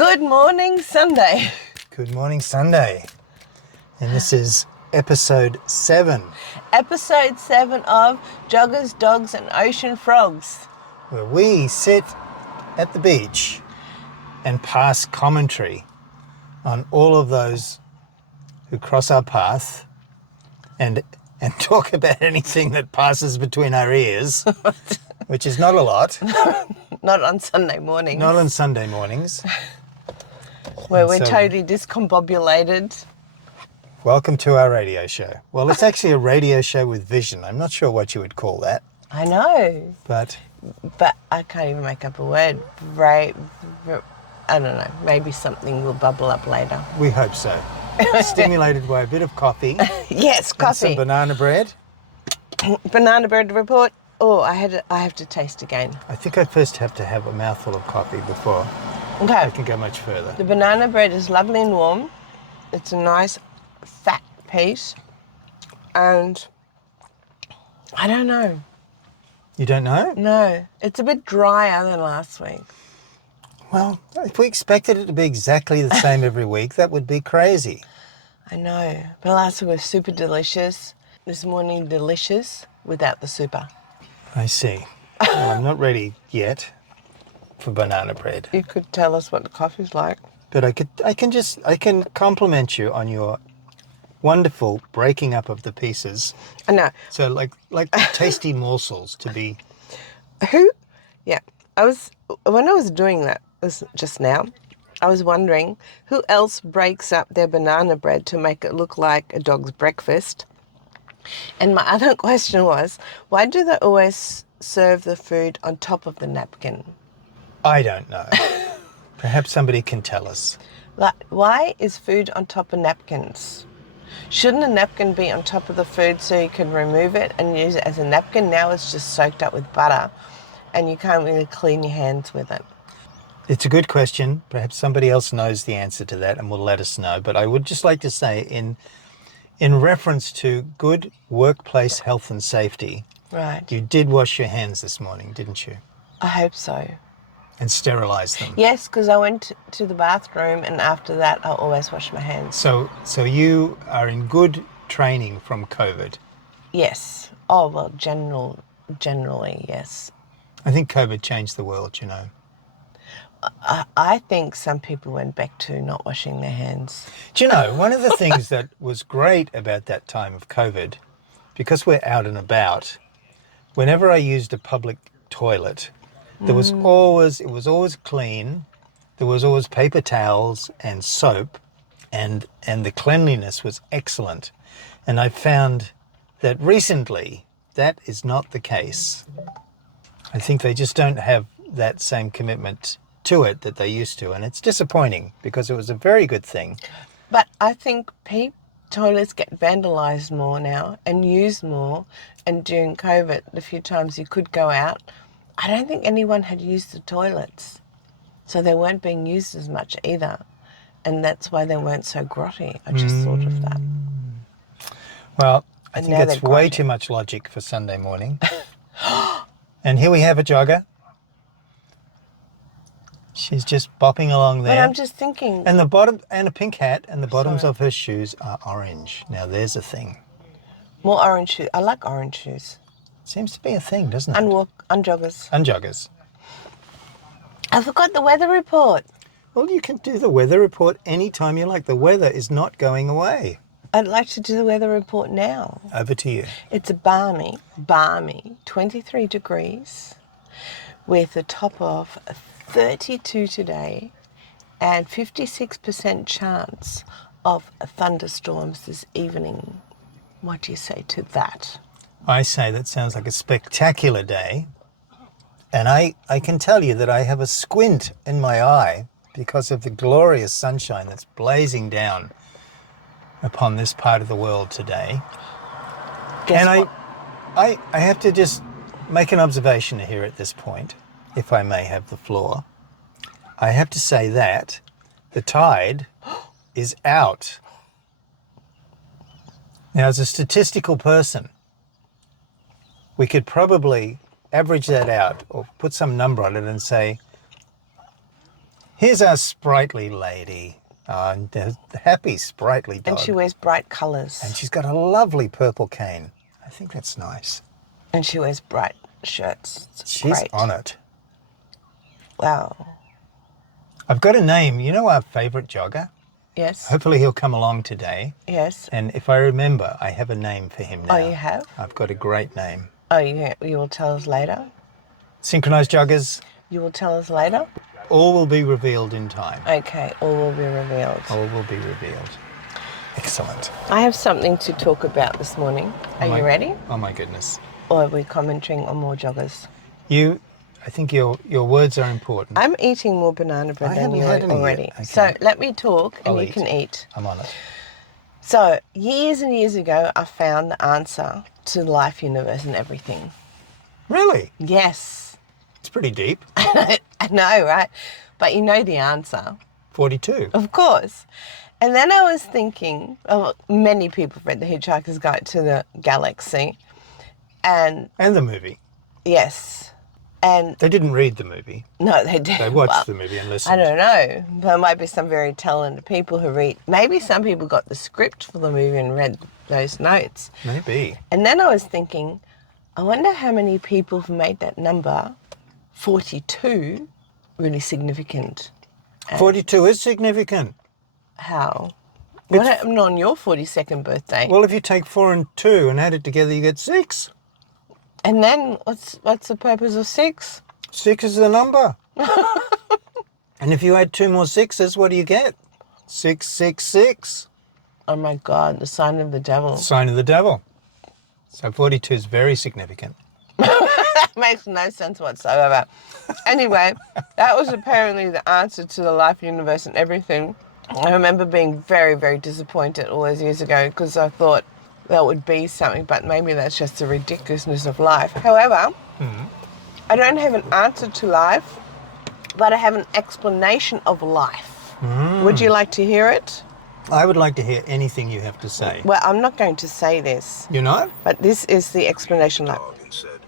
Good morning, Sunday. Good morning, Sunday. And this is episode 7. Episode 7 of Joggers, Dogs and Ocean Frogs. Where we sit at the beach and pass commentary on all of those who cross our path and talk about anything that passes between our ears, which is not a lot. Not on Sunday mornings. Not on Sunday mornings. Where we're totally discombobulated. Welcome to our radio show. Well, it's actually a radio show with vision. I'm not sure what you would call that. I know. But I can't even make up a word. I don't know. Maybe something will bubble up later. We hope so. Stimulated by a bit of coffee. Yes, coffee. And some banana bread. Banana bread report. Oh, I have to taste again. I think I first have to have a mouthful of coffee before I can go much further. The banana bread is lovely and warm. It's a nice fat piece. And I don't know. You don't know? No, it's a bit drier than last week. Well, if we expected it to be exactly the same every week, that would be crazy. I know. But last week was super delicious. This morning, delicious without the super. I see. Well, I'm not ready yet for banana bread. You could tell us what the coffee's like. But I can compliment you on your wonderful breaking up of the pieces. I know. So like tasty morsels to be. Yeah. When I was doing that just now, I was wondering who else breaks up their banana bread to make it look like a dog's breakfast. And my other question was, why do they always serve the food on top of the napkin? I don't know. Perhaps somebody can tell us. Like, why is food on top of napkins? Shouldn't a napkin be on top of the food so you can remove it and use it as a napkin? Now it's just soaked up with butter and you can't really clean your hands with it. It's a good question. Perhaps somebody else knows the answer to that and will let us know. But I would just like to say in reference to good workplace health and safety, right? You did wash your hands this morning, didn't you? I hope so. And sterilize them. Yes, because I went to the bathroom and after that I always wash my hands. So you are in good training from COVID? Yes. Oh, well, generally, yes. I think COVID changed the world, you know. I think some people went back to not washing their hands. Do you know, one of the things that was great about that time of COVID, because we're out and about, whenever I used a public toilet, it was always clean. There was always paper towels and soap, and the cleanliness was excellent. And I found that recently that is not the case. I think they just don't have that same commitment to it that they used to, and it's disappointing because it was a very good thing. But I think toilets get vandalised more now and used more, and during COVID, the few times you could go out, I don't think anyone had used the toilets. So they weren't being used as much either. And that's why they weren't so grotty. I just thought of that. Well, I think that's way too much logic for Sunday morning. And here we have a jogger. She's just bopping along there. But I'm just thinking. And the bottom, and a pink hat, and the bottoms of her shoes are orange. Now there's a thing. More orange shoes. I like orange shoes. Seems to be a thing, doesn't it? On joggers. On joggers. I forgot the weather report. Well, you can do the weather report anytime you like. The weather is not going away. I'd like to do the weather report now. Over to you. It's a balmy 23 degrees with a top of 32 today and 56% chance of thunderstorms this evening. What do you say to that? I say that sounds like a spectacular day. And I can tell you that I have a squint in my eye because of the glorious sunshine that's blazing down upon this part of the world today. Guess and what? I have to just make an observation here at this point, if I may have the floor. I have to say that the tide is out. Now, as a statistical person, we could probably average that out or put some number on it and say, Here's our sprightly lady. The happy, sprightly dog. And she wears bright colours. And she's got a lovely purple cane. I think that's nice. And she wears bright shirts. It's She's great. on it. Wow. I've got a name. You know our favourite jogger? Yes. Hopefully he'll come along today. Yes. And if I remember, I have a name for him now. Oh, you have? I've got a great name. Oh, you will tell us later? Synchronised joggers, You will tell us later? all will be revealed in time. Okay, all will be revealed. All will be revealed. Excellent. I have something to talk about this morning. Are you ready? Oh my goodness. Or are we commenting on more joggers? I think your words are important. I'm eating more banana bread I than haven't you had any already. yet. Okay. So let me talk and I'll you eat. can eat. I'm on it. So years and years ago, I found the answer to life, universe and everything. Really? Yes. It's pretty deep. I know, right? But you know the answer. 42. Of course. And then I was thinking, many people have read The Hitchhiker's Guide to the Galaxy. And And the movie. yes. And They didn't read the movie. no, they didn't. They watched Well, the movie and listened. I don't know. There might be some very talented people who read. Maybe some people got the script for the movie and read those notes. Maybe. And then I was thinking, I wonder how many people have made that number, 42, really significant. 42 is significant. How? What happened on your 42nd birthday? Well, if you take 4 and 2 and add it together, you get 6. And then what's the purpose of 6? 6 is the number. And if you add 2 more 6s, what do you get? 666. Oh my God, the sign of the devil. Sign of the devil. So 42 is very significant. That makes no sense whatsoever. Anyway, that was apparently the answer to the life, universe and everything. I remember being very, very disappointed all those years ago because I thought that would be something, but maybe that's just the ridiculousness of life. However, I don't have an answer to life, but I have an explanation of life. Would you like to hear it? I would like to hear anything you have to say. Well, I'm not going to say this, You're not? but this is the explanation. Dog and said,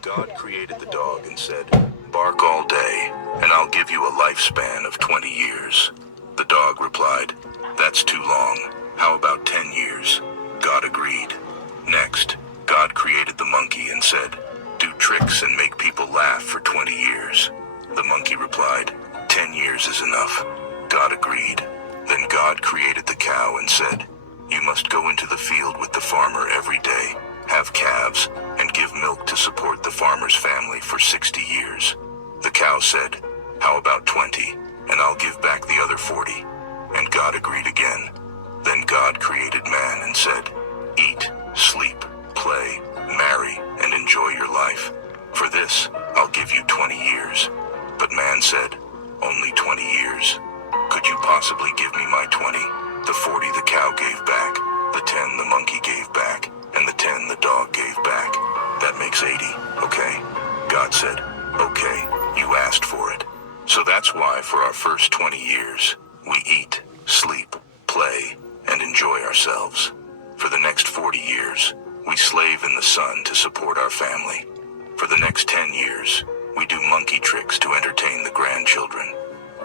God created the dog and said, bark all day, and I'll give you a lifespan of 20 years. The dog replied, that's too long. How about 10 years? God agreed. Next, God created the monkey and said, do tricks and make people laugh for 20 years. The monkey replied, 10 years is enough. God agreed. Then God created the cow and said, you must go into the field with the farmer every day, have calves, and give milk to support the farmer's family for 60 years. The cow said, how about 20, and I'll give back the other 40. And God agreed again. Then God created man and said, eat, sleep, play, marry, and enjoy your life. For this, I'll give you 20 years. But man said, only 20 years. Could you possibly give me my 20? The 40 the cow gave back, the 10 the monkey gave back, and the 10 the dog gave back. That makes 80, okay? God said, okay, you asked for it. So that's why for our first 20 years, we eat, sleep, play, and enjoy ourselves. For the next 40 years, we slave in the sun to support our family. For the next 10 years, we do monkey tricks to entertain the grandchildren.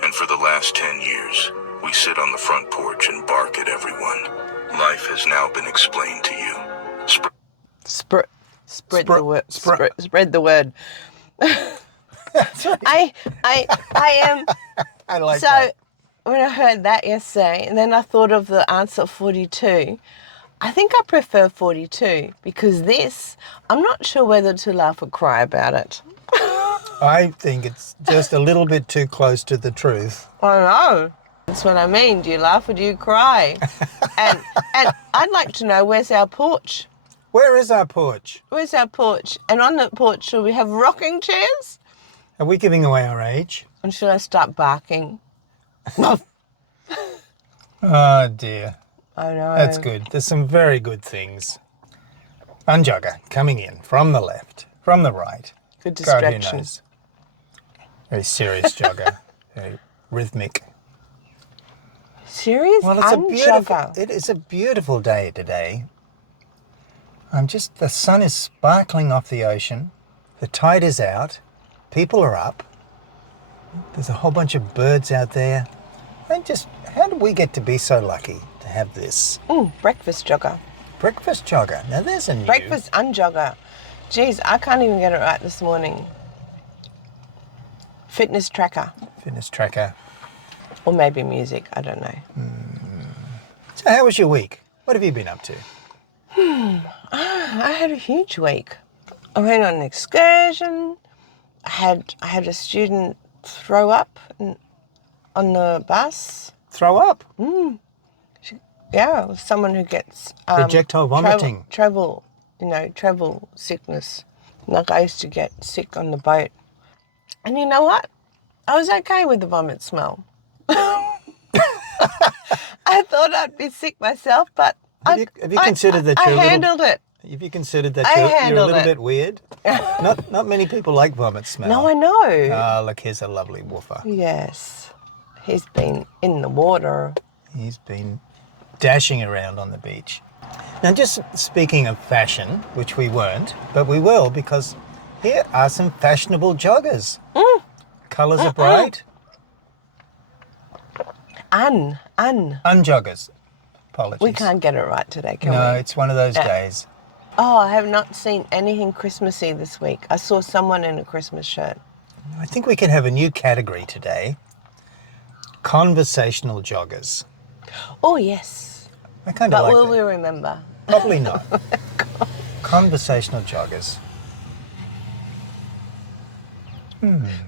And for the last 10 years, we sit on the front porch and bark at everyone. Life has now been explained to you. Spread the word. Spread the word. I am. I like So that. when I heard that yesterday, and then I thought of the answer 42, I think I prefer 42 because this, I'm not sure whether to laugh or cry about it. I think it's just a little bit too close to the truth. I know. That's what I mean. Do you laugh or do you cry? and I'd like to know, where's our porch? Where is our porch? Where's our porch? And on the porch, should we have rocking chairs? Are we giving away our age? And should I start barking? Oh dear. I know. That's good. There's some very good things. Unjogger coming in from the left, from the right. Good God, who distraction. knows? Very serious jogger. Very rhythmic. Serious? Well, it's a beautiful. Jogger. It is a beautiful day today. The sun is sparkling off the ocean. The tide is out. People are up. There's a whole bunch of birds out there. And just, how did we get to be so lucky to have this? Breakfast jogger. Breakfast jogger. Now there's a new... Breakfast unjogger. Jeez, I can't even get it right this morning. Fitness tracker. Fitness tracker. Or maybe music, I don't know. So how was your week? What have you been up to? I had a huge week. I went on an excursion. I had a student throw up on the bus. Throw up? Yeah, it was someone who gets... Projectile vomiting. Travel sickness. Like I used to get sick on the boat. And you know what? I was okay with the vomit smell. I thought I'd be sick myself, but Have you considered that you're I handled it. Have you considered that I you're a handled little it. bit weird? Not many people like vomit smell. No, I know. Ah, look, here's a lovely woofer. Yes. He's been in the water. He's been dashing around on the beach. Now, just speaking of fashion, which we weren't, but we will, because here are some fashionable joggers. Colours are bright. Unjoggers. Apologies. We can't get it right today, can No, we? it's one of those days. Oh, I have not seen anything Christmassy this week. I saw someone in a Christmas shirt. I think we can have a new category today. Conversational joggers. Oh, yes. I kind of But like will that. we remember? Probably not. Conversational joggers.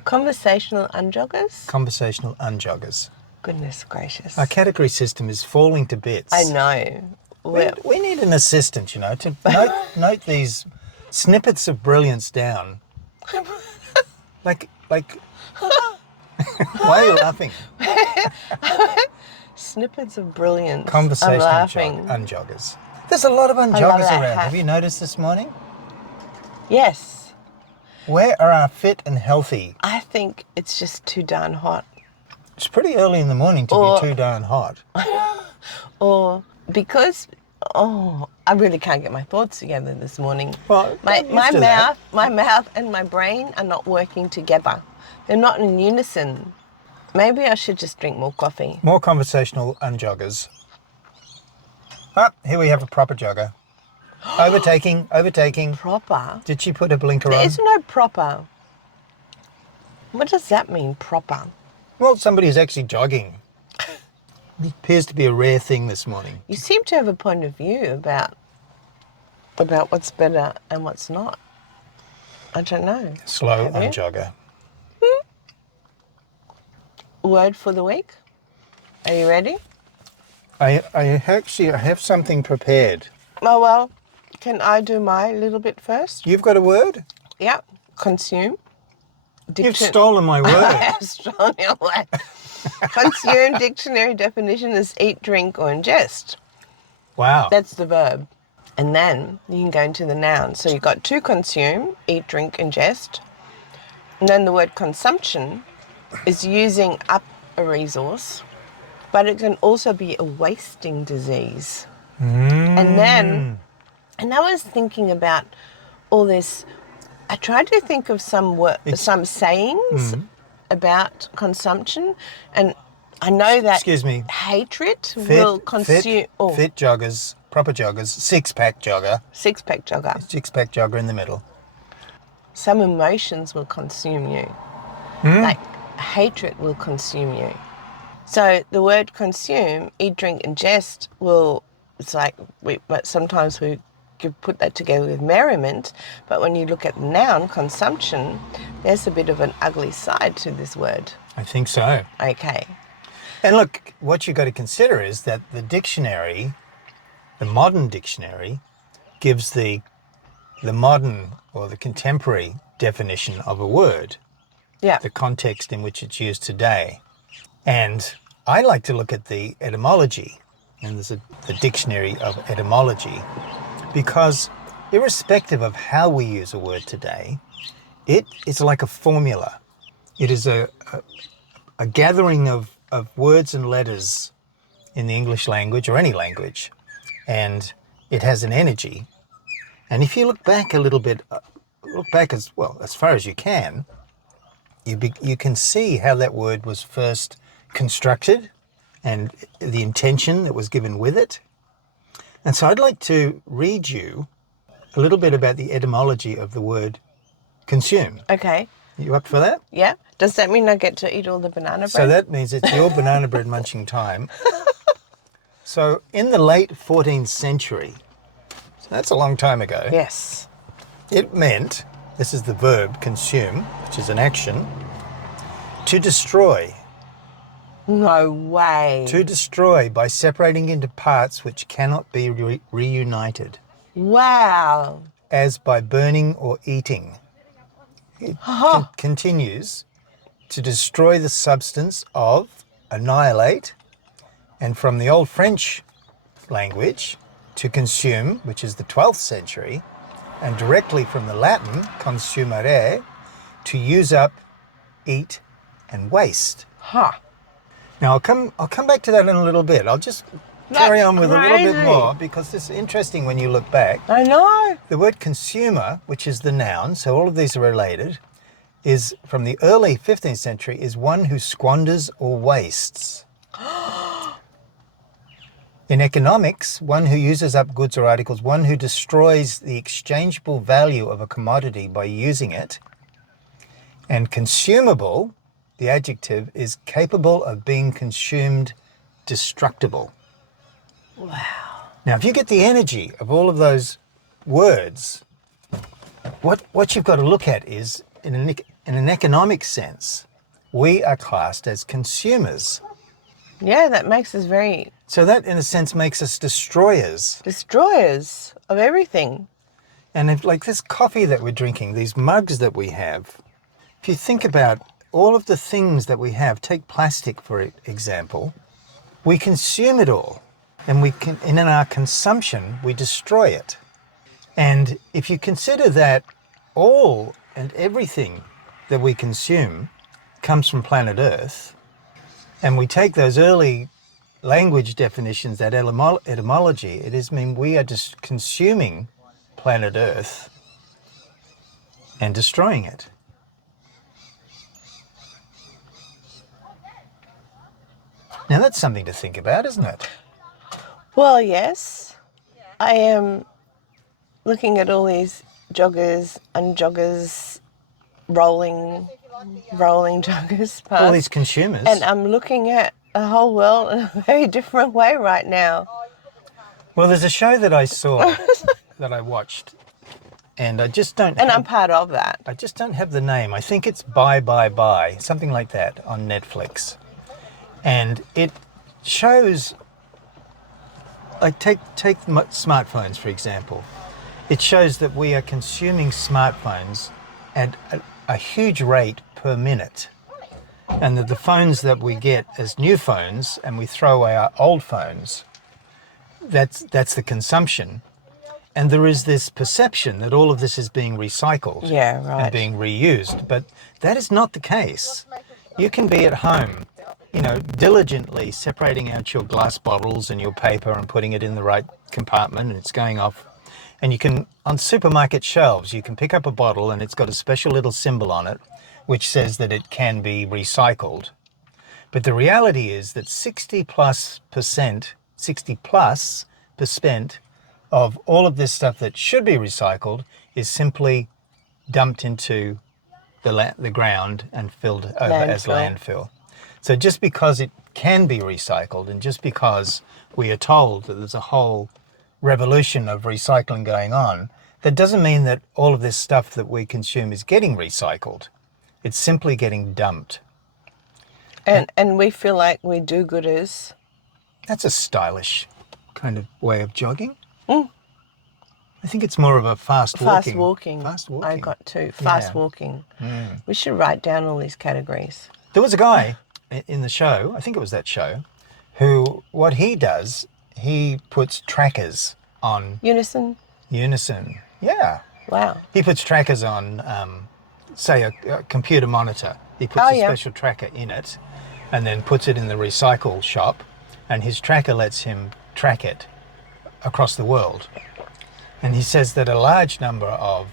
Conversational unjoggers? Conversational unjoggers. Goodness gracious. Our category system is falling to bits. I know. We need an assistant, to note these snippets of brilliance down. Like, why are you laughing? Snippets of brilliance. I'm Conversational laughing. unjoggers. There's a lot of love unjoggers that around. hat. Have you noticed this morning? Yes. Where are our fit and healthy? I think it's just too darn hot. It's pretty early in the morning to be too darn hot. Or because, I really can't get my thoughts together this morning. Well, my get used to that. mouth and my brain are not working together. They're not in unison. Maybe I should just drink more coffee. More conversational unjoggers. Ah, here we have a proper jogger. Overtaking. Proper? Did she put a blinker There on? is no proper. What does that mean, proper? Well, somebody is actually jogging. It appears to be a rare thing this morning. You seem to have a point of view about what's better and what's not. I don't know. Slow Have you? unjogger. Word for the week? Are you ready? I have something prepared. Oh, well, can I do my little bit first? You've got a word? Yeah. Consume. You've stolen my I word. have stolen your word. Consume dictionary definition is eat, drink, or ingest. Wow. That's the verb. And then you can go into the noun. So you've got to consume, eat, drink, ingest. And then the word consumption is using up a resource, but it can also be a wasting disease. And I was thinking about all this. I tried to think of some sayings about consumption, and I know that Excuse me. hatred will consume. Fit joggers, proper joggers, six-pack jogger, Six-pack jogger. six-pack jogger in the middle. Some emotions will consume you. Like hatred will consume you. So the word consume, eat, drink, ingest it's like sometimes we put that together with merriment, but when you look at the noun, consumption, there's a bit of an ugly side to this word. I think so. Okay. And look, what you've got to consider is that the dictionary, the modern dictionary, gives the modern or the contemporary definition of a word, Yeah. the context in which it's used today. And I like to look at the etymology, and there's the dictionary of etymology, because irrespective of how we use a word today, it is like a formula. It is a gathering of words and letters in the English language or any language, and it has an energy. And if you look back a little bit, as far as you can, you can see how that word was first constructed and the intention that was given with it. And so I'd like to read you a little bit about the etymology of the word consume. Okay. You up for that? Yeah. Does that mean I get to eat all the banana bread? So that means it's your banana bread munching time. So in the late 14th century, so that's a long time ago, Yes. it meant, this is the verb consume, which is an action, to destroy. No way. To destroy by separating into parts which cannot be reunited, Wow. as by burning or eating. It continues to destroy the substance of, annihilate, and from the Old French language, to consume, which is the 12th century, and directly from the Latin, consumere, to use up, eat, and waste. Huh. Now I'll come back to that in a little bit. I'll just carry That's on with a little bit crazy. more because it's interesting when you look back. I know. The word consumer, which is the noun, so all of these are related, is from the early 15th century, is one who squanders or wastes. In economics, one who uses up goods or articles, one who destroys the exchangeable value of a commodity by using it. And consumable, the adjective, is capable of being consumed, destructible. Wow. Now, if you get the energy of all of those words, what you've got to look at is, in an economic sense, we are classed as consumers. Yeah, that makes us very So that, in a sense, makes us destroyers. destroyers of everything. And if, like this coffee that we're drinking, these mugs that we have, if you think about all of the things that we have, take plastic for example, we consume it all. And in our consumption, we destroy it. And if you consider that all and everything that we consume comes from planet Earth, and we take those early language definitions, that etymology, it is mean we are just consuming planet Earth and destroying it. Now that's something to think about, isn't it? Well, yes. I am looking at all these joggers and joggers rolling joggers past. All these consumers. And I'm looking at the whole world in a very different way right now. Well, there's a show that I saw that I watched, and I just don't. And I'm part of that. I just don't have the name. I think it's Bye, something like that on Netflix, and it shows. Like take smartphones for example. It shows that we are consuming smartphones at a huge rate per minute, and that the phones that we get as new phones and we throw away our old phones, that's the consumption. And there is this perception that all of this is being recycled Yeah, right. and being reused, but that is not the case. You can be at home, diligently separating out your glass bottles and your paper and putting it in the right compartment, and it's going off. And you can, on supermarket shelves, you can pick up a bottle and it's got a special little symbol on it which says that it can be recycled. But the reality is that 60 plus percent of all of this stuff that should be recycled is simply dumped into the ground and filled over as landfill. So just because it can be recycled, and just because we are told that there's a whole revolution of recycling going on, that doesn't mean that all of this stuff that we consume is getting recycled. It's simply getting dumped. And we feel like we do-gooders. That's a stylish kind of way of jogging. I think it's more of a fast walking. Fast walking. I got too. Fast walking. We should write down all these categories. There was a guy in the show, I think it was that show, who, what he does, he puts trackers on... Unison? Yeah. Wow. He puts trackers on, say, a computer monitor. He puts a special tracker in it and then puts it in the recycle shop, and his tracker lets him track it across the world. And he says that a large number of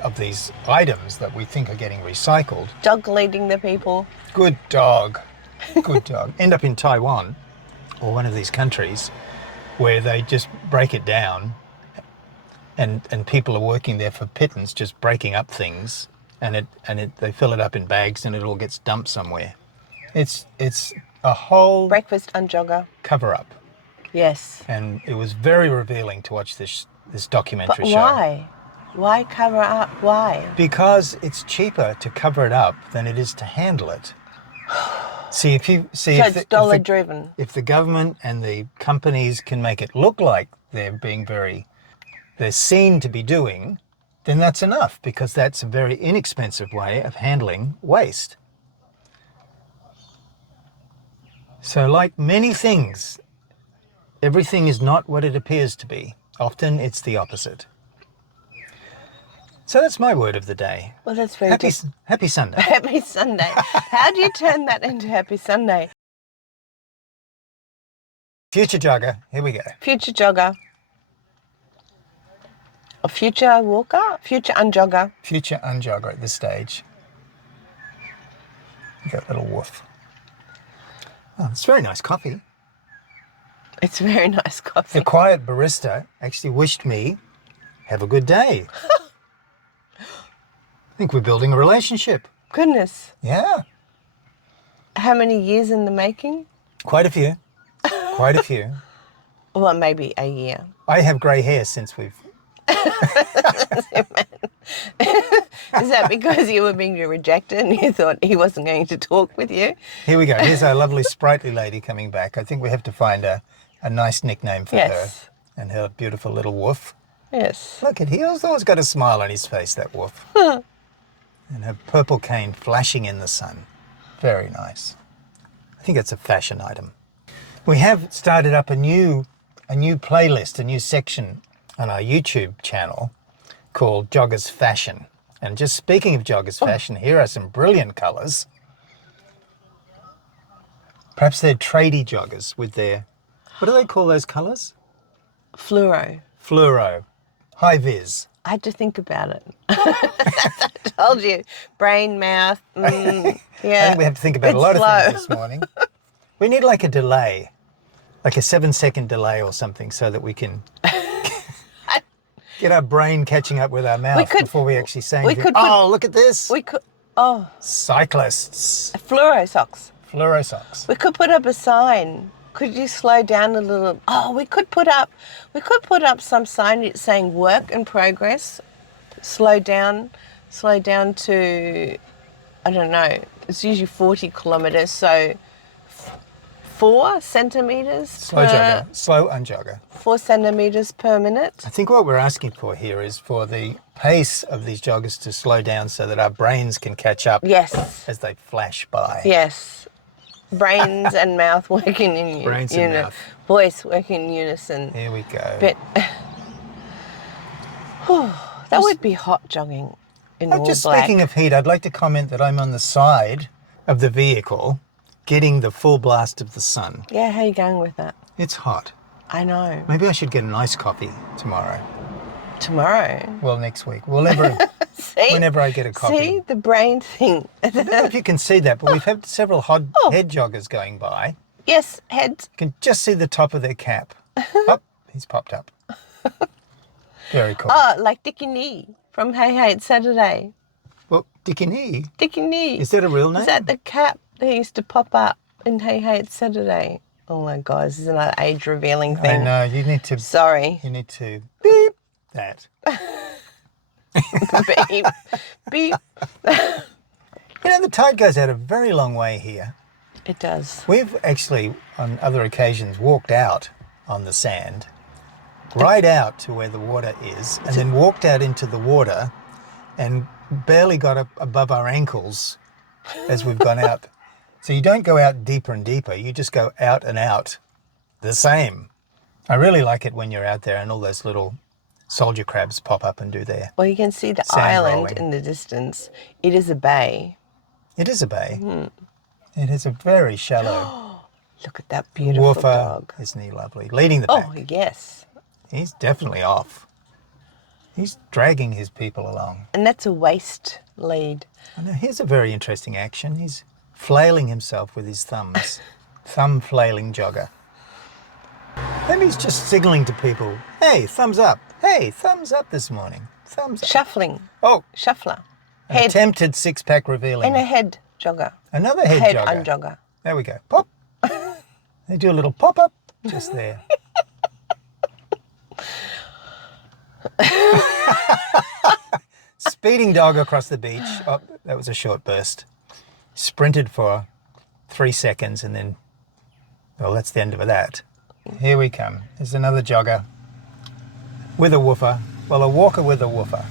of these items that we think are getting recycled. Dog leading the people. Good dog. Good dog. End up in Taiwan or one of these countries where they just break it down and people are working there for pittance, just breaking up things, and they fill it up in bags and it all gets dumped somewhere. It's a whole Breakfast and Jogger. cover up. Yes. And it was very revealing to watch this documentary But show. why? Why cover up? Why? Because it's cheaper to cover it up than it is to handle it. See, So it's dollar driven. If the government and the companies can make it look like they're seen to be doing, then that's enough, because that's a very inexpensive way of handling waste. So like many things, everything is not what it appears to be. Often it's the opposite. So that's my word of the day. Well, that's very Happy Sunday. Happy Sunday. How do you turn that into Happy Sunday? Future jogger, here we go. Future Jogger. A future walker? Future unjogger. Future unjogger at this stage. You got a little woof. Oh, it's very nice coffee. It's very nice coffee. The quiet barista actually wished me, have a good day. I think we're building a relationship. Goodness. Yeah, How many years in the making? quite a few. Quite a few. Well, maybe a year. I have grey hair since we've... Is that because you were being rejected and you thought he wasn't going to talk with you? Here we go. Here's our lovely sprightly lady coming back. I think we have to find a nice nickname for Yes. her and her beautiful little woof. Yes. Look, he's always got a smile on his face, that woof. And her purple cane flashing in the sun. Very nice. I think it's a fashion item. We have started up a new playlist, a new section on our YouTube channel called Joggers Fashion. And just speaking of Joggers Fashion, here are some brilliant colours. Perhaps they're tradie joggers with their, what do they call those colours? Fluoro. Fluoro. High vis. I had to think about it. I told you. Brain, mouth. Yeah. I think we have to think about a lot of things this morning. We need like a delay, like a 7-second delay or something, so that we can get our brain catching up with our mouth before we actually say anything. Look at this. We could. Oh, Cyclists. fluoro socks. Fluoro socks. We could put up a sign. Could you slow down a little? Oh, we could put up some sign saying work in progress. Slow down to, I don't know, it's usually 40 kilometres, so 4 centimetres Slow jogger. Slow unjogger. 4 centimetres per minute. I think what we're asking for here is for the pace of these joggers to slow down so that our brains can catch up Yes. as they flash by. Yes. Brains and mouth working in Brains and unison. mouth. Voice working in unison. Here we go. But that would be hot jogging in all Just black. speaking of heat, I'd like to comment that I'm on the side of the vehicle getting the full blast of the sun. Yeah, how are you going with that? It's hot. I know. Maybe I should get an iced coffee tomorrow. Tomorrow. Well, next week. Whenever I get a coffee. See the brain thing. I don't know if you can see that, but we've had several head joggers going by. Yes, heads. You can just see the top of their cap. Oh, he's popped up. Very cool. Oh, like Dickie Nee from Hey Hey It's Saturday. Well, Dickie Nee. Dickie Nee. Is that a real name? Is that the cap that used to pop up in Hey Hey It's Saturday? Oh my God, this is another age-revealing I thing. know, you need to Sorry. beep that. Beep. Beep. You know, the tide goes out a very long way here. It does. We've actually, on other occasions, walked out on the sand, right out to where the water is, and then walked out into the water and barely got up above our ankles as we've gone out. So you don't go out deeper and deeper, you just go out and out the same. I really like it when you're out there and all those little soldier crabs pop up and do their Well, you can see the sand island rolling. in the distance. It is a bay. It is a bay. It is a very shallow. Look at that beautiful Woofer, dog. isn't he lovely? Leading the pack. Oh, yes. He's definitely off. He's dragging his people along. And that's a waist lead. And now here's a very interesting action. He's flailing himself with his thumbs. Thumb flailing jogger. Maybe he's just signaling to people, hey, thumbs up. Hey, thumbs up this morning. Thumbs up. Shuffling. Oh, Shuffler. an Head. attempted six-pack revealing. And a head jogger. Another head Head jogger. unjogger. There we go. Pop. They do a little pop-up just there. Speeding dog across the beach. Oh, that was a short burst. Sprinted for 3 seconds and then, well, that's the end of that. Here we come. There's another jogger with a woofer. Well, a walker with a woofer.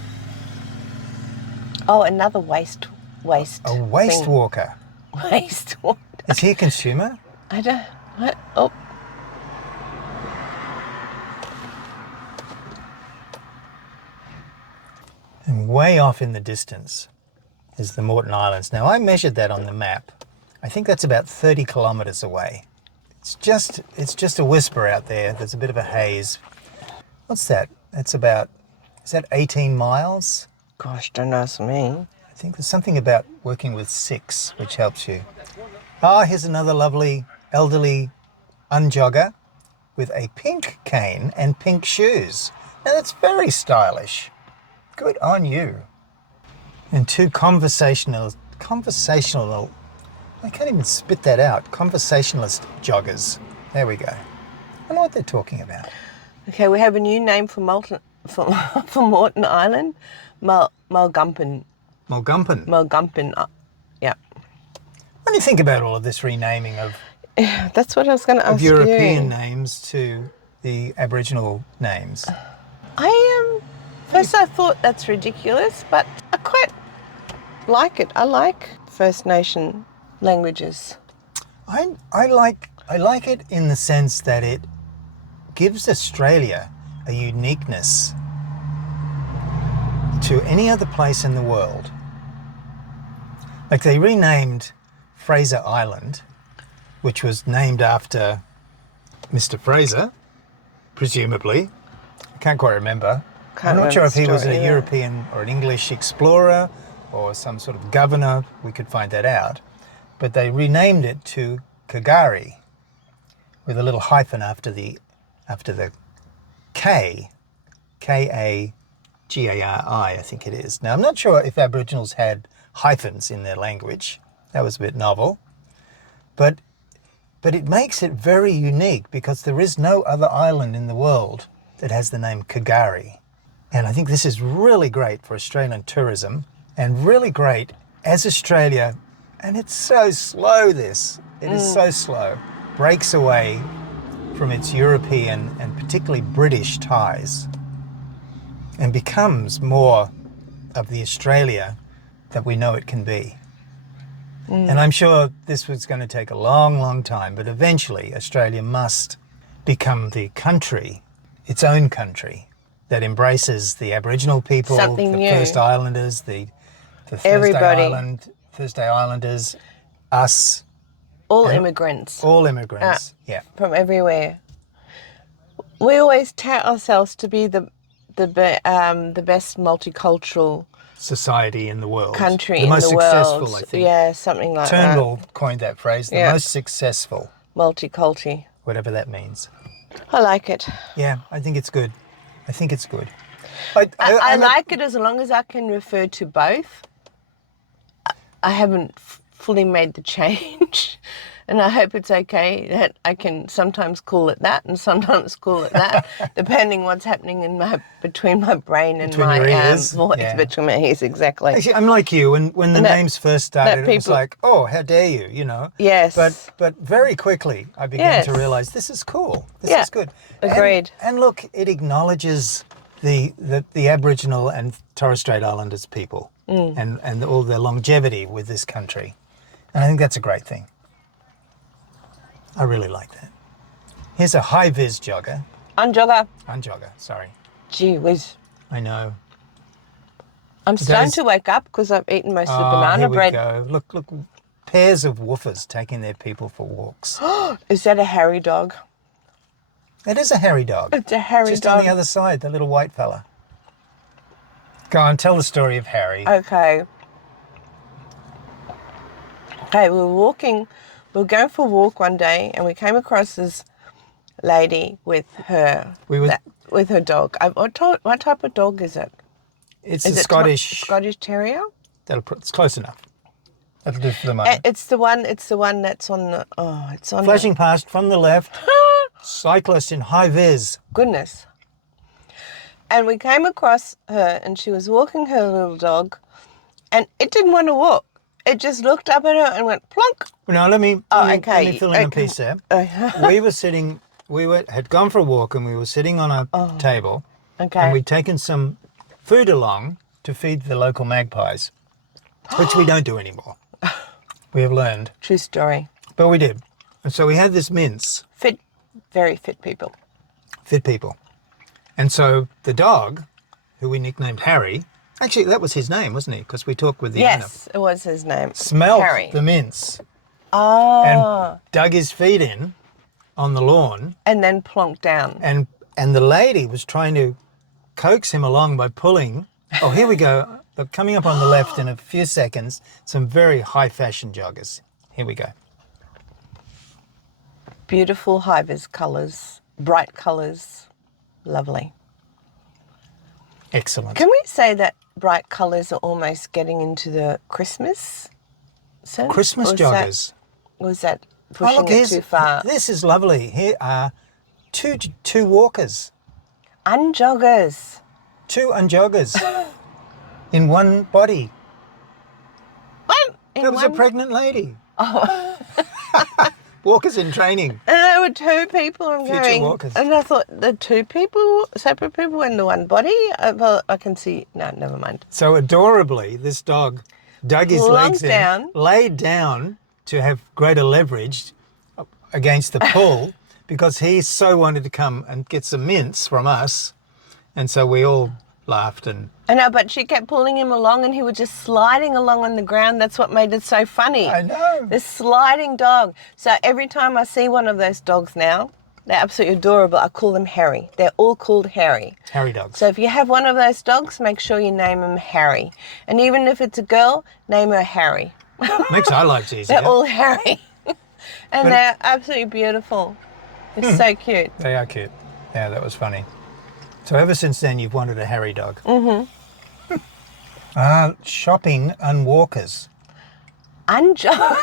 Oh, another waist. A waist thing. walker. Waist. Is he a consumer? I don't. What? Oh. And way off in the distance is the Moreton Islands. Now, I measured that on the map. I think that's about 30 kilometres away. It's just a whisper out there. There's a bit of a haze. What's that? That's about, is that 18 miles? Gosh, don't ask me. I think there's something about working with 6, which helps you. Ah, here's another lovely elderly unjogger with a pink cane and pink shoes. Now, that's very stylish. Good on you. And 2 conversational, I can't even spit that out, conversationalist joggers. There we go. I know what they're talking about. Okay, we have a new name for Moreton Island. Mulgumpin. Mulgumpin. Yeah. What do you think about all of this renaming of That's what I was going to ask European you. names to the Aboriginal names? First I thought that's ridiculous, but I quite like it. I like First Nation languages. I like it in the sense that it gives Australia a uniqueness to any other place in the world. Like they renamed Fraser Island, which was named after Mr. Fraser, presumably. I can't quite remember. I'm not sure if he was a European or an English explorer or some sort of governor. We could find that out. But they renamed it to Kagari with a little hyphen after the K, K-A-G-A-R-I, I think it is. Now, I'm not sure if Aboriginals had hyphens in their language. That was a bit novel. But it makes it very unique because there is no other island in the world that has the name Kagari. And I think this is really great for Australian tourism and really great as Australia, and it's so slow this, it is so slow, breaks away from its European and particularly British ties and becomes more of the Australia that we know it can be. And I'm sure this was going to take a long, long time, but eventually Australia must become the country, its own country, that embraces the Aboriginal people, Something the new. First Islanders, the Everybody. Thursday Islanders, us, All immigrants all immigrants. Yeah. from everywhere. We always tout ourselves to be the best multicultural Society in the world. country the in most the world. successful, I think. Yeah, something like Turnbull coined that phrase, the Yeah. most successful, that. Multiculti. whatever that means. I like it. Yeah, I think it's good. I think it's good. I like it as long as I can refer to both. I haven't fully made the change, and I hope it's okay that I can sometimes call it that and sometimes call it that, depending what's happening in between my brain and Between my your ears, voice. yeah. Between my ears, exactly. Actually, I'm like you. When the And that- names first started, that it was people- like, oh, how dare you, you know? Yes. But very quickly, I began to Yes. realise this is cool. This Yeah, is good. agreed. And look, it acknowledges the Aboriginal and Torres Strait Islanders people and all their longevity with this country. And I think that's a great thing. I really like that. Here's a high-vis jogger. Unjogger. Unjogger, sorry. Gee whiz. I know. I'm starting Today's- to wake up because I've eaten most of the Oh, banana here we bread. go. Look, pairs of woofers taking their people for walks. Is that a hairy dog? It is a hairy dog. It's a hairy Just dog. on the other side, the little white fella. Go on, tell the story of Harry. Okay. Okay, we were going for a walk one day and we came across this lady with her with her dog. What type of dog is it? It's Is a it Scottish Terrier? It's close enough. That'll do for the moment. It's the one that's on the it's on Flashing past from the left, cyclist in high vis. Goodness. And we came across her and she was walking her little dog and it didn't want to walk. It just looked up at her and went plonk. Now let me Okay. fill in a piece there. Had gone for a walk and we were sitting on a table. Okay. And we'd taken some food along to feed the local magpies, which we don't do anymore. We have learned. True story. But we did. And so we had this mince. Very fit people. Fit people. And so the dog, who we nicknamed Harry, actually that was his name, wasn't he? Because we talked with the owner. Yes, it was his name. Smelled Harry. the mince. Oh. And dug his feet in on the lawn. And then plonked down. And the lady was trying to coax him along by pulling. Oh, here we go. But coming up on the left in a few seconds, some very high fashion joggers. Here we go. Beautiful high-vis colours, bright colours, lovely. Excellent. Can we say that bright colours are almost getting into the Christmas sense? Christmas joggers. Was that pushing it too far? This is lovely. Here are two walkers. Unjoggers. Two unjoggers in one body. There was a pregnant lady. Oh. Walkers in training. And there were two people. Future walkers. And I thought the two people, separate people in the one body. Well, I can see. No, never mind. So adorably, this dog dug his legs down. in, laid down to have greater leverage against the pull because he so wanted to come and get some mince from us. And so we all laughed and... I know, but she kept pulling him along and he was just sliding along on the ground. That's what made it so funny. I know. This sliding dog. So every time I see one of those dogs now, they're absolutely adorable. I call them Harry. They're all called Harry. Harry dogs. So if you have one of those dogs, make sure you name him Harry. And even if it's a girl, name her Harry. Makes our lives easier. They're all Harry. And they're absolutely beautiful. They're so cute. They are cute. Yeah, that was funny. So ever since then, you've wanted a Harry dog. Mm-hmm. Shopping unwalkers. Unjoggers.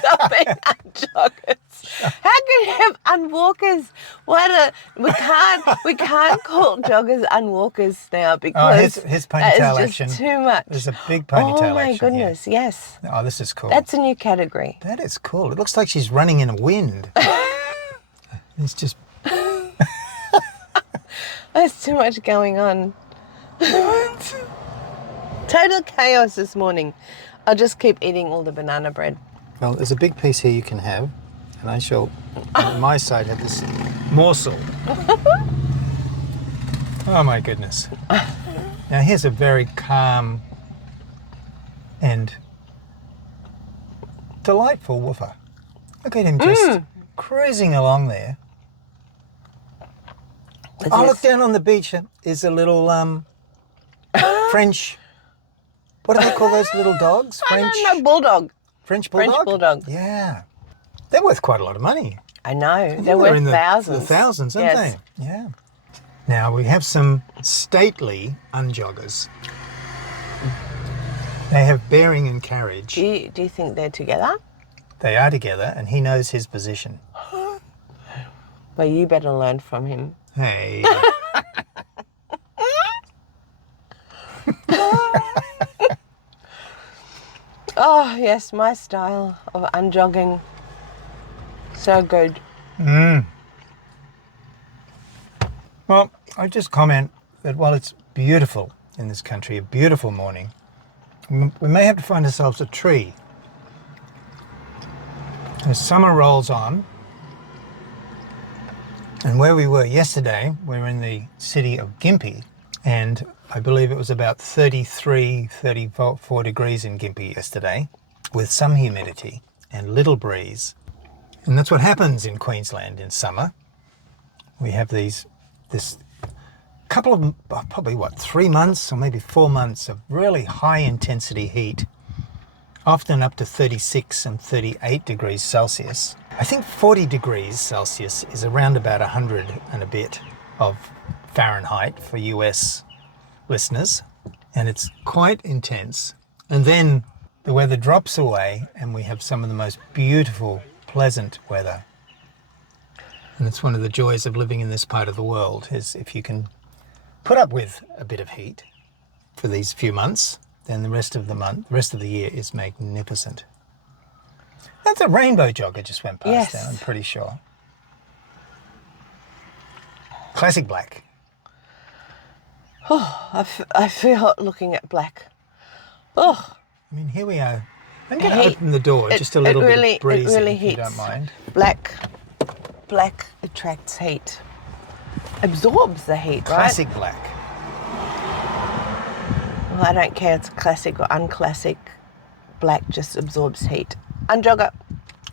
Shopping unjoggers. How can you have unwalkers? We can't call joggers unwalkers now because his ponytail that is action. just too much. There's a big ponytail action. Oh my goodness, here. yes. Oh, this is cool. That's a new category. That is cool. It looks like she's running in a wind. It's just... There's too much going on. Total chaos this morning. I'll just keep eating all the banana bread. Well, there's a big piece here you can have, and I shall, on my side, have this morsel. Oh my goodness. Now here's a very calm and delightful woofer. Look at him just cruising along there. Oh, look, down on the beach is a little French... What do they call those little dogs? I don't know, bulldog. French bulldog? French bulldog. Yeah. They're worth quite a lot of money. I know. They're worth thousands. The thousands, aren't Yes. they? Yeah. Now, we have some stately unjoggers. They have bearing and carriage. Do you think they're together? They are together, and he knows his position. Well, you better learn from him. Hey. Oh, yes, my style of unjogging. So good. Well, I just comment that while it's beautiful in this country, a beautiful morning, we may have to find ourselves a tree. As summer rolls on, and where we were yesterday, we were in the city of Gympie, and I believe it was about 33, 34 degrees in Gympie yesterday, with some humidity and little breeze. And that's what happens in Queensland in summer. We have this couple of, probably 3 months or maybe 4 months of really high intensity heat, often up to 36 and 38 degrees Celsius. I think 40 degrees Celsius is around about 100 and a bit of Fahrenheit for US listeners, and it's quite intense. And then the weather drops away and we have some of the most beautiful, pleasant weather. And it's one of the joys of living in this part of the world, is if you can put up with a bit of heat for these few months, then the rest of the year is magnificent. That's a rainbow jogger just went past Yes. there, I'm pretty sure. Classic black. Oh, I feel hot looking at black. Oh, I mean, here we are. I'm going to Heat. open the door, just a little bit of breezing, it really if you heats. don't mind. Black attracts heat. Absorbs the heat, Classic black. right? Well, I don't care if it's classic or unclassic. Black just absorbs heat. Unjogger.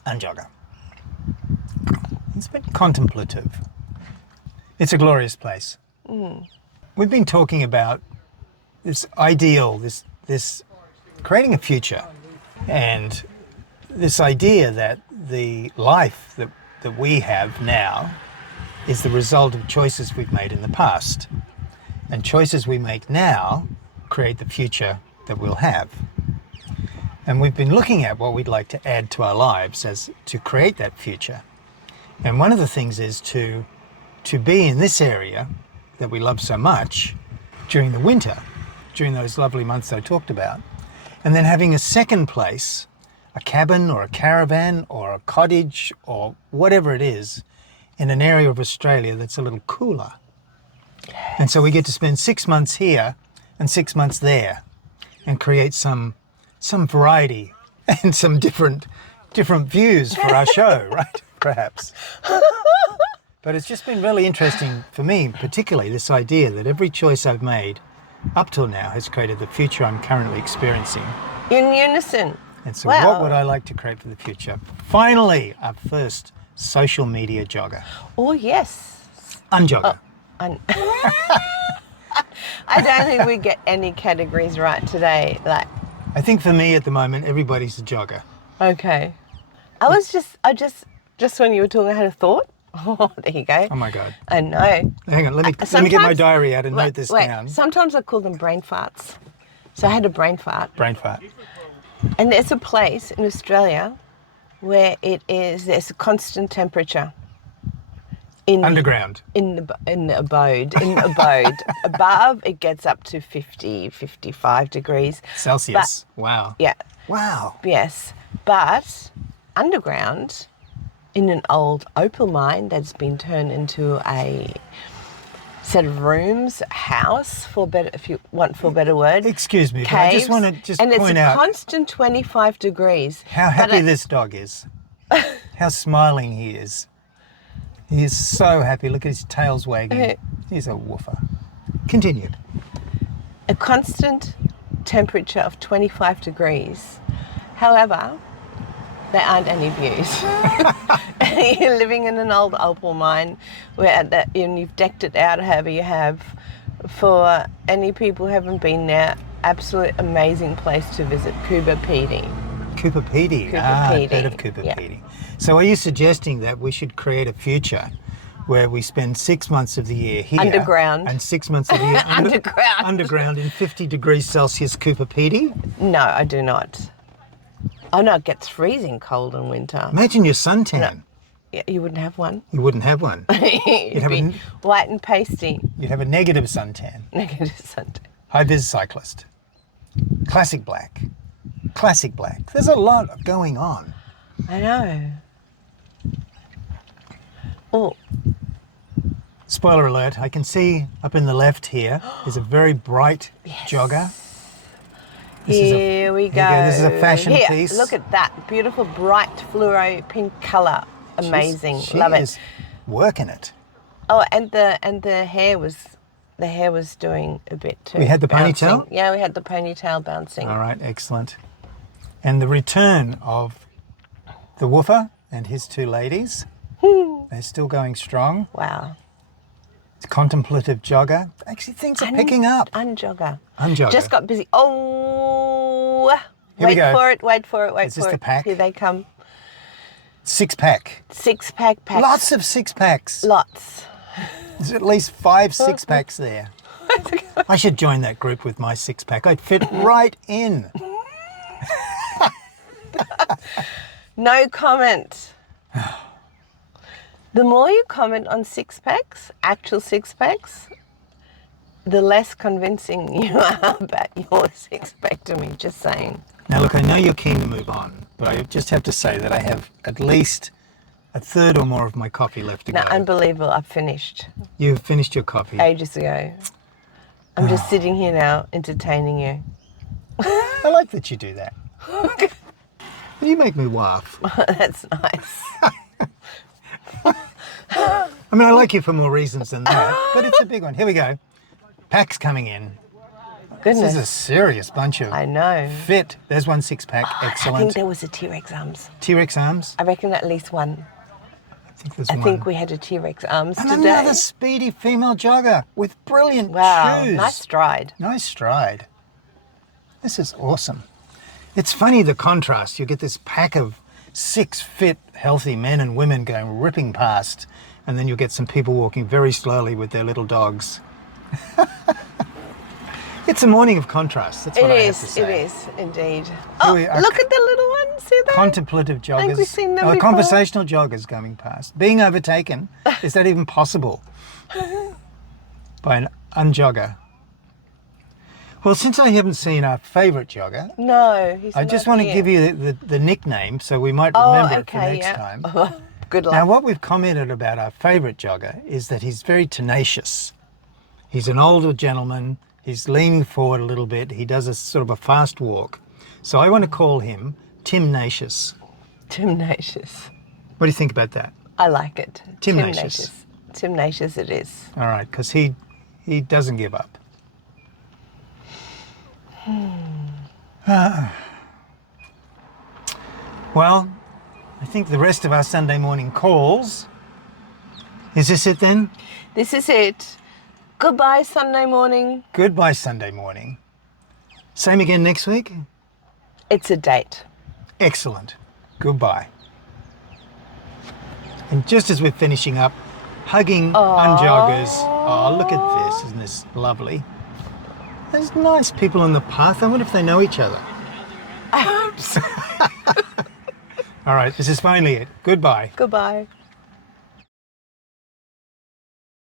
And jogger. It's a bit contemplative. It's a glorious place. We've been talking about this ideal, this creating a future, and this idea that the life that we have now is the result of choices we've made in the past. And choices we make now create the future that we'll have. And we've been looking at what we'd like to add to our lives as to create that future. And one of the things is to be in this area that we love so much during the winter, during those lovely months I talked about. And then having a second place, a cabin or a caravan or a cottage or whatever it is, in an area of Australia that's a little cooler. And so we get to spend 6 months here and 6 months there and create some variety and some different views for our show, right? Perhaps. But it's just been really interesting for me, particularly this idea that every choice I've made up till now has created the future I'm currently experiencing. In unison. And so Wow. what would I like to create for the future? Finally, our first social media jogger. Oh, yes. Unjogger. I don't think we get any categories right today. Like, I think for me at the moment, everybody's a jogger. okay. I just when you were talking, I had a thought. Oh, there you go. Oh my God. I know. Hang on, let me get my Sometimes- diary out and note this down. Sometimes I call them brain farts. So I had a brain fart. Brain fart. And there's a place in Australia where there's a constant temperature. Underground. In the abode. Above, it gets up to 50, 55 degrees. Celsius. Wow. Yeah, Wow. yes. But underground, in an old opal mine that's been turned into a set of rooms, house, if you want for a better word. Excuse me, but I just want to and point it's a out constant 25 degrees. how happy this dog is. How smiling he is. He is so happy. Look at his tail's wagging. He's a woofer. Continue. A constant temperature of 25 degrees. However, there aren't any views. You're living in an old opal mine and you've decked it out however you have. For any people who haven't been there, absolute amazing place to visit, Cooper Pedy. Cooper Pedy. I've heard of Cooper Pedy. So are you suggesting that we should create a future where we spend 6 months of the year here Underground. and 6 months of the year Underground. underground in 50 degrees Celsius Cooper Pedy? No, I do not. Oh no, it gets freezing cold in winter. Imagine your suntan. No. Yeah, you wouldn't have one. You wouldn't have one. It'd have be white and pasty. You'd have a negative suntan. Negative suntan. High-vis cyclist. Classic black. Classic black. There's a lot going on. I know. Oh, Spoiler alert, I can see up in the left here is a very bright jogger. here we go. This is a fashion Here, piece. look at that beautiful bright fluoro pink colour. Amazing. She Love is it. working it. Oh, and the hair was doing a bit too. We had the bouncing. ponytail? Yeah, we had the ponytail bouncing. All right, excellent. And the return of the woofer and his two ladies. They're still going strong. Wow. It's contemplative jogger. Actually, things are picking up. Unjogger. Unjogger. Just got busy. Oh, Here we wait go. for it, wait for it, wait Is this for the it. pack? Here they come. 6-pack. 6-pack packs. Lots of 6-packs. Lots. There's at least 5 6-packs there. I should join that group with my 6-pack. I'd fit right in. No comment. The more you comment on 6-packs, actual 6-packs, the less convincing you are about your 6-pack to me, just saying. Now look, I know you're keen to move on, but I just have to say that I have at least a third or more of my coffee left to No, go. unbelievable. I've finished You've finished your coffee. ages ago. I'm just sitting here now entertaining you. I like that you do that. You make me laugh. That's nice. I mean, I like you for more reasons than that, but it's a big one. Here we go. Packs coming in. This Goodness. is a serious bunch of I know. fit. There's one 6-pack. I Excellent. think there was a T-Rex arms. T-Rex arms. I reckon at least one. I think there's I one. think we had a T-Rex arms And today. another speedy female jogger with brilliant Wow, shoes. nice stride. Nice stride. This is awesome. It's funny the contrast. You get this pack of 6 fit, healthy men and women going ripping past, and then you get some people walking very slowly with their little dogs. It's a morning of contrast. That's what I have to say. It is, indeed. Here Oh, we are. look at the little one. See that? Contemplative joggers. think we've seen them before. Conversational joggers coming past. Being overtaken. Is that even possible? By an unjogger. Well, since I haven't seen our favourite jogger, No, he's I not just want to here. give you the nickname so we might remember it for okay, next yeah. time. Good luck. Now, what we've commented about our favourite jogger is that he's very tenacious. He's an older gentleman. He's leaning forward a little bit. He does a sort of a fast walk. So I want to call him Timnacious. Timnacious. What do you think about that? I like it. Timnacious. Timnacious it is. All right, because he doesn't give up. Well, I think the rest of our Sunday morning calls. Is this it then? This is it. Goodbye, Sunday morning. Goodbye, Sunday morning. Same again next week? It's a date. Excellent. Goodbye. And just as we're finishing up, hugging unjoggers. Oh, look at this. Isn't this lovely? There's nice people on the path. I wonder if they know each other. I hope so. All right, this is finally it. Goodbye. Goodbye.